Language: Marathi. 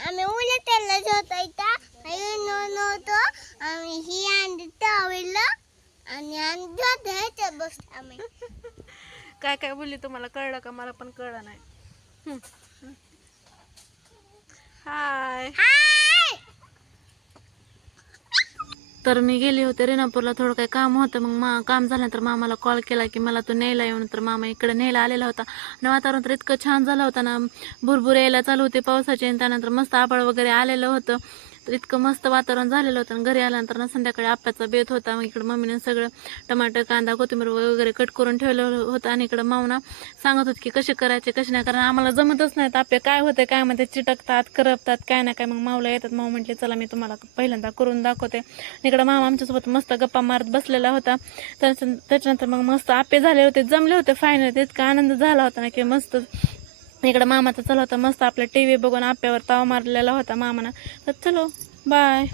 आम्ही उलटला होता आम्ही ही अंडी टावलं आणि अंडी बसलो आम्ही. काय काय बोलली तुम्हाला कळलं का? मला पण कळलं नाही. हाय. तर मी गेले होते रेणापूरला, थोडं काही काम होतं. मग काम झाल्यानंतर मामाला कॉल केला की मला तो न्यायला येऊन. तर मामा इकडे न्यायला आलेला होता आणि वातावरण तर इतकं छान झालं होतं ना, भुरभुर यायला चालू होते पावसाचे आणि त्यानंतर मस्त आभाळ वगैरे आलेलं होतं. तर इतकं मस्त वातावरण झालेलं होतं. आणि घरी आल्यानंतर ना संध्याकाळी आप्याचा बेत होता. मग इकडं मम्मीने सगळं टमाटर कांदा कोथिंबीर वगैरे कट करून ठेवलं होतं आणि इकडं मावना सांगत होत की कसे करायचे कसे नाही, कारण आम्हाला जमतच नाहीत आप्या. काय होते काय म्हणते, चिटकतात करपतात काय ना काय. मग मावला येतात. माऊ म्हटले चला मी तुम्हाला पहिल्यांदा करून दाखवते. इकडं मामा आमच्यासोबत मस्त गप्पा मारत बसलेला होता. त्याच्यानंतर मग मस्त आप्पे झाले होते, जमले होते फायनल. इतका आनंद झाला होता ना की मस्त. इकडं मामाचा चला होता मस्त आपल्या टीव्ही बघून आप्यावर ताव मारलेला होता मामानं. तर चलो बाय.